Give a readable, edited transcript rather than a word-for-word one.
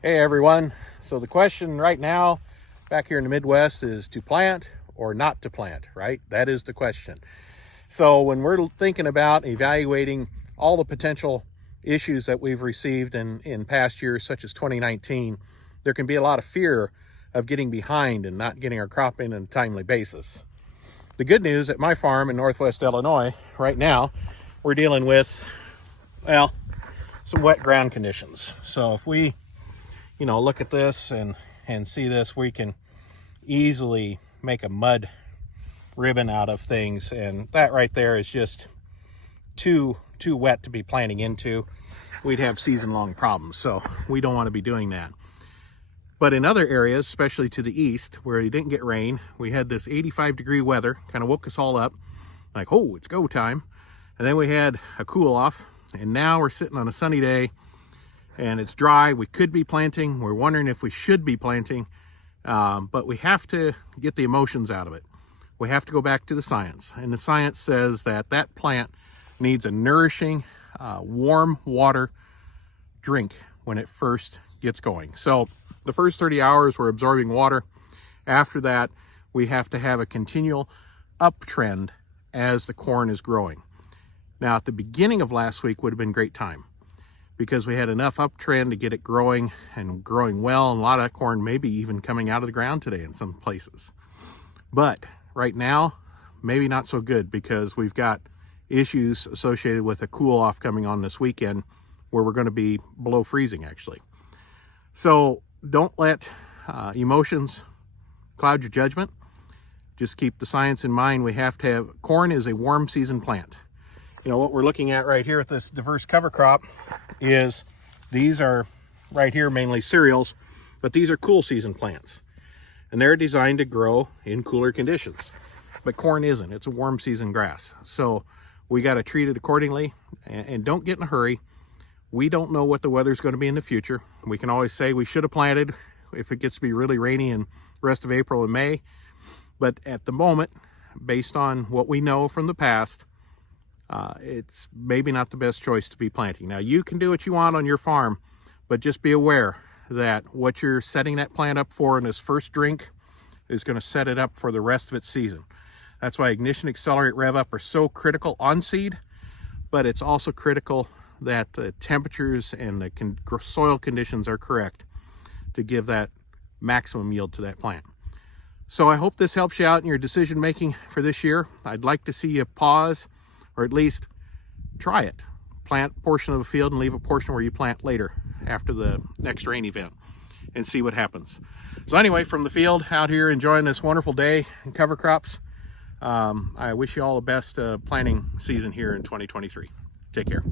Hey everyone. So the question right now back here in the Midwest is to plant or not to plant, right? That is the question. So when we're thinking about evaluating all the potential issues that we've received in past years, such as 2019, there can be a lot of fear of getting behind and not getting our crop in on a timely basis. The good news at my farm in Northwest Illinois right now, we're dealing with, well, some wet ground conditions. So if we look at this and see this, we can easily make a mud ribbon out of things, and that right there is just too wet to be planting into. We'd have season-long problems, so we don't want to be doing that. But in other areas, especially to the east where you didn't get rain, we had this 85-degree weather, kind of woke us all up like, oh, it's go time. And then we had a cool off, and now we're sitting on a sunny day and it's dry. We could be planting. We're wondering if we should be planting, but we have to get the emotions out of it. We have to go back to the science, and the science says that that plant needs a nourishing, warm water drink when it first gets going. So the first 30 hours we're absorbing water. After that, we have to have a continual uptrend as the corn is growing. Now at the beginning of last week would have been a great time, because we had enough uptrend to get it growing and growing well, and a lot of that corn maybe even coming out of the ground today in some places. But right now, maybe not so good, because we've got issues associated with a cool off coming on this weekend where we're going to be below freezing actually. So don't let emotions cloud your judgment. Just keep the science in mind. We have to have, corn is a warm season plant. What we're looking at right here with this diverse cover crop is, these are right here mainly cereals, but these are cool season plants, and they're designed to grow in cooler conditions. But corn isn't. It's a warm season grass. So we got to treat it accordingly, and don't get in a hurry. We don't know what the weather's going to be in the future. We can always say we should have planted if it gets to be really rainy in the rest of April and May. But at the moment, based on what we know from the past, it's maybe not the best choice to be planting. Now, you can do what you want on your farm, but just be aware that what you're setting that plant up for in this first drink is going to set it up for the rest of its season. That's why Ignition, Accelerate, Rev Up are so critical on seed, but it's also critical that the temperatures and the soil conditions are correct to give that maximum yield to that plant. So I hope this helps you out in your decision making for this year. I'd like to see you pause, or at least try it. Plant a portion of the field and leave a portion where you plant later after the next rain event, and see what happens. So anyway, from the field out here enjoying this wonderful day in cover crops, I wish you all the best planting season here in 2023. Take care.